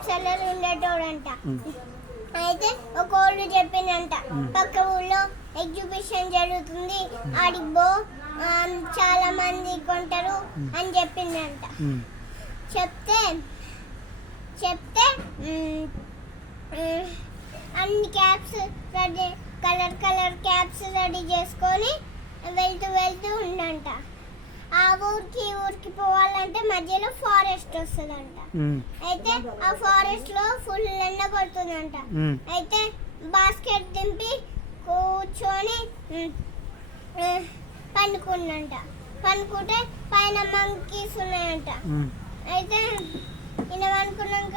క్యాప్సలర్ ఉండేటోడంట. అయితే ఒక ఊళ్ళు చెప్పిందంట, పక్క ఊళ్ళో ఎగ్జిబిషన్ జరుగుతుంది, ఆడికి పో, చాలా మంది కొంటారు అని చెప్పిందంట. చెప్తే అన్ని caps ready, colour caps ready చేసుకొని వెళ్తూ ఉండంట. ఆ ఊరికి పోవాలంటే మధ్యలో ఫారెస్ట్ వస్తుందంట. అయితే ఆ ఫారెస్ట్ లో ఫుల్ ఎండ పడుతుందంట. అయితే బాస్కెట్ దింపి కూర్చొని పండుకుంటే పైన మంకీస్ ఉన్నాయంట. అయితే ఈయన అనుకున్నాక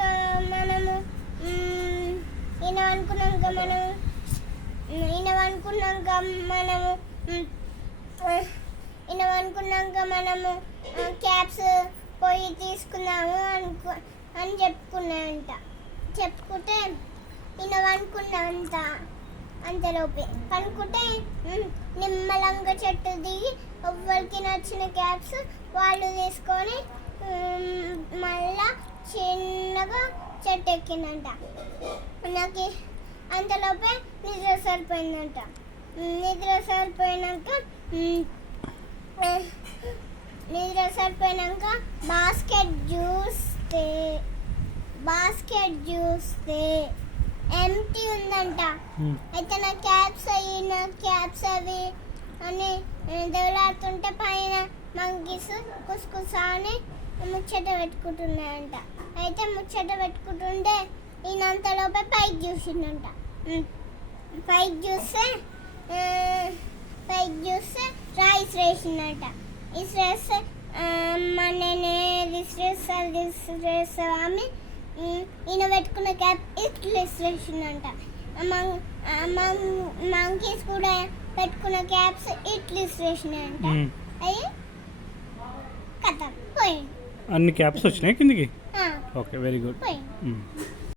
మనము క్యాప్స్ పోయి తీసుకుందాము అని చెప్పుకున్నాయంట. చెప్పుకుంటే ఈయన అనుకున్నంత అంతలోపే పనుకుంటే నిమ్మలంగా చెట్టు దిగి ఎవరికి నచ్చిన క్యాప్స్ వాళ్ళు తీసుకొని మళ్ళా చిన్నగా చెట్టు ఎక్కిందంట. నాకు అంతలోపే నిద్ర సరిపోయిందంట. నిద్ర సరిపోయినాక బాస్కెట్ చూస్తే ఎంటీ ఉందంట. అయితే నా క్యాప్స్ అవి అని దెవలాడుతుంటే పైన మంకీస్ కుసుకుసా అని ముచ్చట పెట్టుకుంటున్నాయంట. అయితే ముచ్చట పెట్టుకుంటుంటే ఈయనంతలోపే పైకి చూసిందంట. పైకి చూస్తే రైస్ వేసిందంట. ఇస్రేస్తే నేనే ఇస్రేస్తా ఆమె ఈయన పెట్టుకున్న క్యాప్ ఇట్లా ఇస్రేసిందంట. మంకీస్ కూడా పెట్టుకున్న క్యాప్స్ ఇట్లా ఇస్రేసినాయంట. అయ్యి కథ పోయింది. అన్ని క్యాప్స్ వచ్చినాయి కిందికి. Okay, very good.